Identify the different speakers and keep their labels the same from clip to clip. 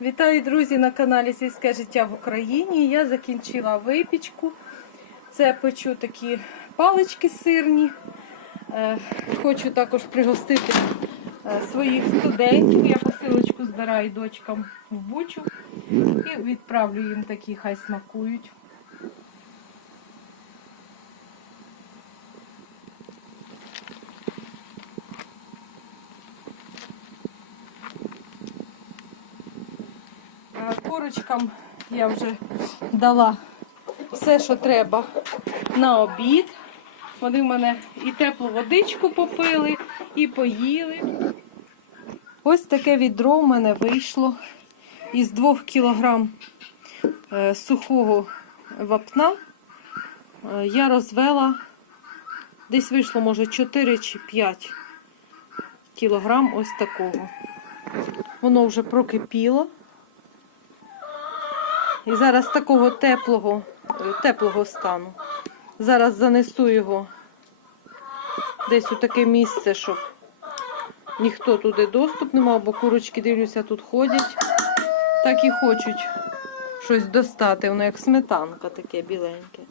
Speaker 1: Вітаю, друзі, на каналі Сільське життя в Україні. Я закінчила випічку. Це печу такі палички сирні. Е, Хочу також пригостити е, своїх студентів. Я посилочку збираю дочкам в бучу і відправлю їм такі, хай смакують. Е, Курочкам я вже дала все, що треба на обід. Вони в мене і теплу водичку попили, і поїли. Ось таке відро в мене вийшло із 2 кілограм е, сухого вапна. Е, Я розвела, десь вийшло, може, 4 чи 5 кілограм ось такого. Воно вже прокипіло. І зараз такого теплого, теплого стану. Зараз занесу його десь у таке місце, щоб ніхто туди доступ не мав, бо курочки, дивлюся, тут ходять. Так і хочуть щось достати. Воно як сметанка таке біленьке.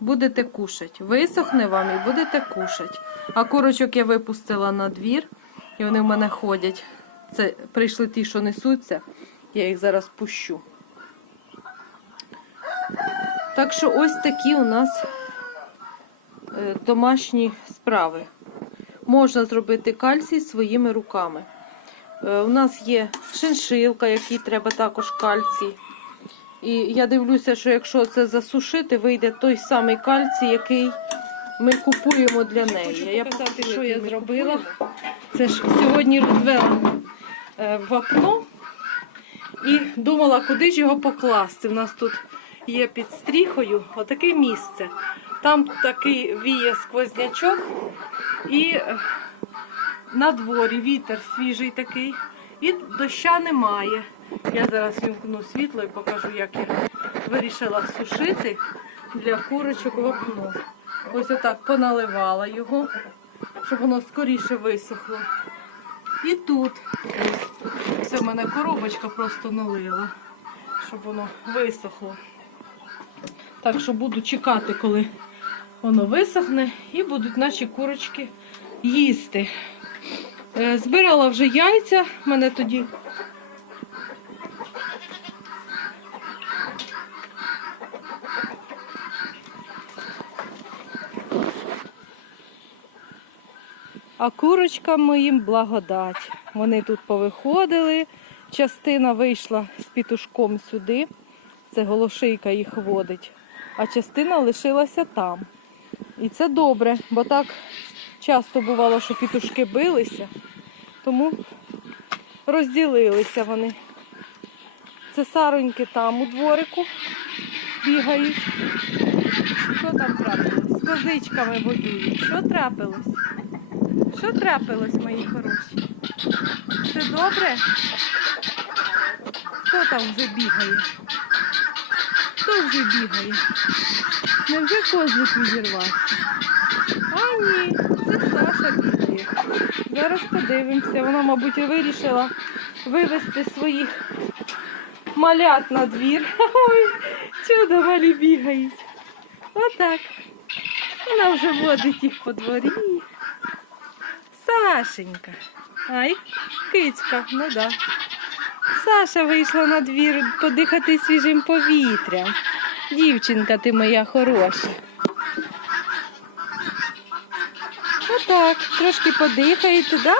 Speaker 1: Будете кушати. Висохне вам і будете кушати. А курочок я випустила на двір, і вони в мене ходять. Це прийшли ті, що несуться. Я їх зараз пущу. Так що ось такі у нас е, домашні справи. Можна зробити кальцій своїми руками. Е, У нас є шиншилка, якій треба також кальцій. І я дивлюся, що якщо це засушити, вийде той самий кальцій, який ми купуємо для неї. Я показати, що я зробила. Це ж сьогодні розвела е, вапно і думала, куди ж його покласти. У нас тут є під стріхою отаке місце. Там такий віє сквознячок і е, на дворі вітер свіжий такий, і доща немає. Я зараз вімкну світло і покажу, як я вирішила сушити для курочок вапно. Ось отак поналивала його, щоб воно скоріше висохло. І тут ось, це в мене коробочка просто налила, щоб воно висохло. Так що буду чекати, коли воно висохне, і будуть наші курочки їсти. Е, Збирала вже яйця, мене тоді. А курочкам моїм благодать. Вони тут повиходили. Частина вийшла з пітушком сюди. Це голошийка їх водить. А частина лишилася там. І це добре, бо так часто бувало, що пітушки билися, тому розділилися вони. Це сароньки там у дворику бігають. Що там трапилось? З козичками воюють. Що трапилось? Що трапилось, мої хороші? Все добре? Хто там вже бігає? Вже бігає? Невже козлик відірвався? А ні, це Саша бігає. Зараз подивимося. Вона, мабуть, вирішила вивезти своїх малят на двір. Ой, чудо малі бігають. Отак. Вона вже водить їх по дворі. Сашенька. Ай, кицька, ну да. Саша вийшла на двір подихати свіжим повітрям. Дівчинка ти моя хороша. Отак, трошки подихає туди.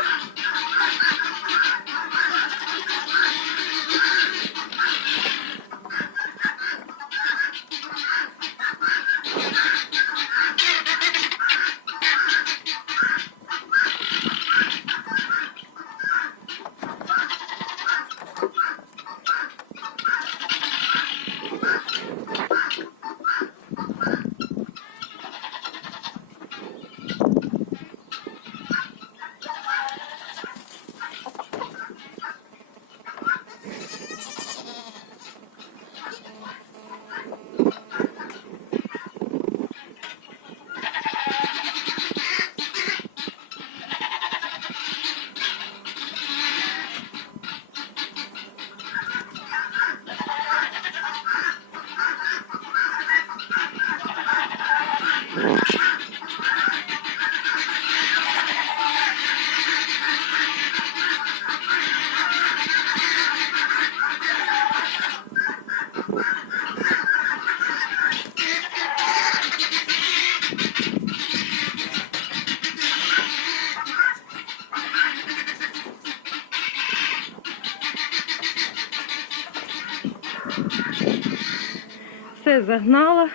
Speaker 1: Все загнала,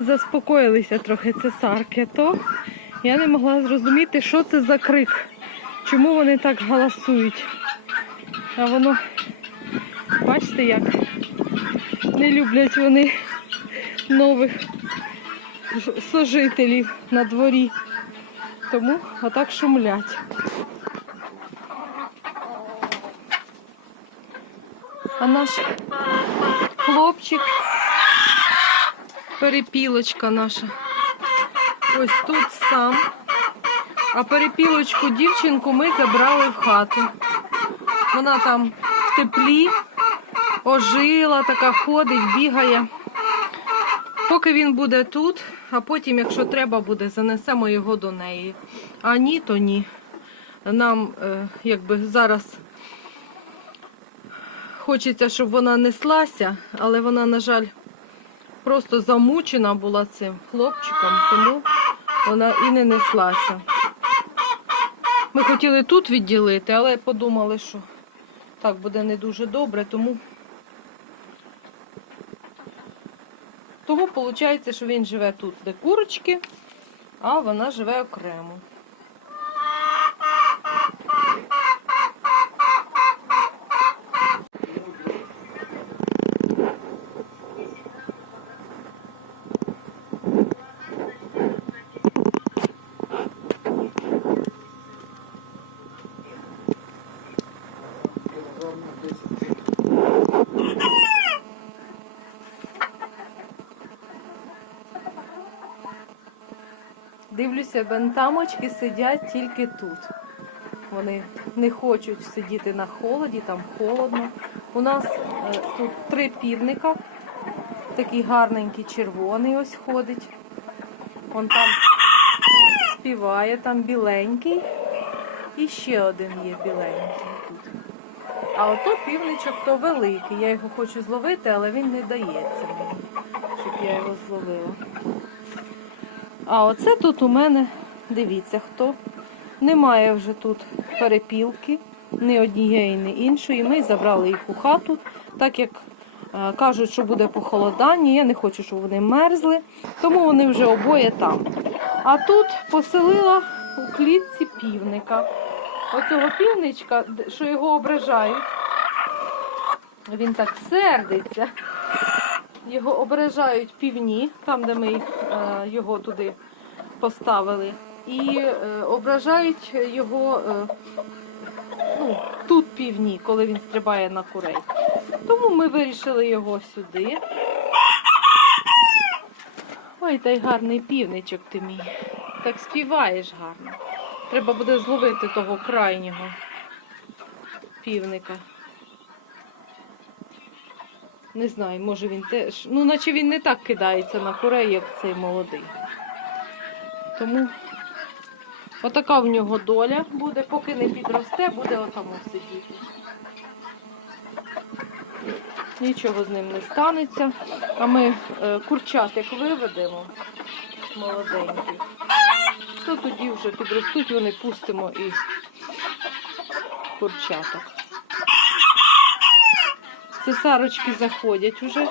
Speaker 1: заспокоїлися трохи цесарки, то я не могла зрозуміти, що це за крик, чому вони так галасують. А воно, бачите, як не люблять вони нових сожителів на дворі. Тому отак шумлять. А наш хлопчик, перепілочка наша, ось тут сам. А перепілочку дівчинку ми забрали в хату. Вона там в теплі, ожила, така ходить, бігає. Поки він буде тут, а потім, якщо треба буде, занесемо його до неї. А ні, то ні. Нам е, якби зараз хочеться, щоб вона неслася, але вона, на жаль, просто замучена була цим хлопчиком, тому вона і не неслася. Ми хотіли тут відділити, але подумали, що так буде не дуже добре, тому. Тому виходить, що він живе тут, де курочки, а вона живе окремо. Дивлюся, бентамочки сидять тільки тут. Вони не хочуть сидіти на холоді, там холодно. У нас е, тут три півника. Такий гарненький червоний ось ходить. Он там співає, там біленький. І ще один є біленький тут. А ото півничок то великий. Я його хочу зловити, але він не дається мені, щоб я його зловила. А оце тут у мене, дивіться, хто. Немає вже тут перепілки, ні однієї, ні іншої. Ми забрали їх у хату, так як е, кажуть, що буде похолодання. Я не хочу, щоб вони мерзли, тому вони вже обоє там. А тут поселила у клітці півника. Оцього півничка, що його ображають. Він так сердиться. Його ображають півні, там, де ми е, його туди поставили. І е, ображають його е, ну, тут півні, коли він стрибає на курей. Тому ми вирішили його сюди. Ой, та й гарний півничок ти мій. Так співаєш гарно. Треба буде зловити того крайнього півника. Не знаю, може він теж. Ну, наче він не так кидається на курей, як цей молодий. Тому отака в нього доля буде, поки не підросте, буде отамо сидіти. Нічого з ним не станеться. А ми е, курчатик виведемо молоденьких. То тоді вже підростуть, вони пустимо і курчаток. Цесарочки заходять уже.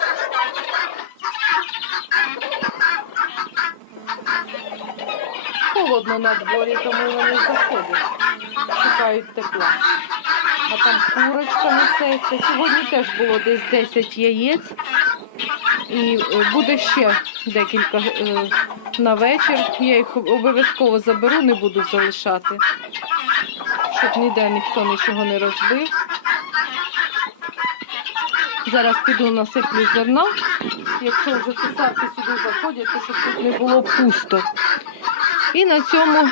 Speaker 1: Холодно на дворі, тому вони заходять. Шукають тепла. А там курочка несеться. Сьогодні теж було десь 10 яєць. І е, буде ще декілька е, на вечір. Я їх обов'язково заберу, не буду залишати, щоб ніде ніхто нічого не розбив. Зараз піду насиплю зерна. Якщо вже цесарки сюди заходять, то щоб тут не було пусто. І на цьому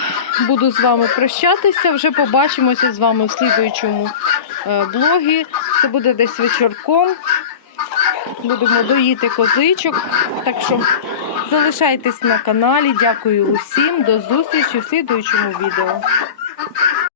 Speaker 1: буду з вами прощатися. Вже побачимося з вами в слідуючому е, блогі. Це буде десь вечірком. Будемо доїти козичок. Так що залишайтесь на каналі. Дякую усім. До зустрічі в слідуючому відео.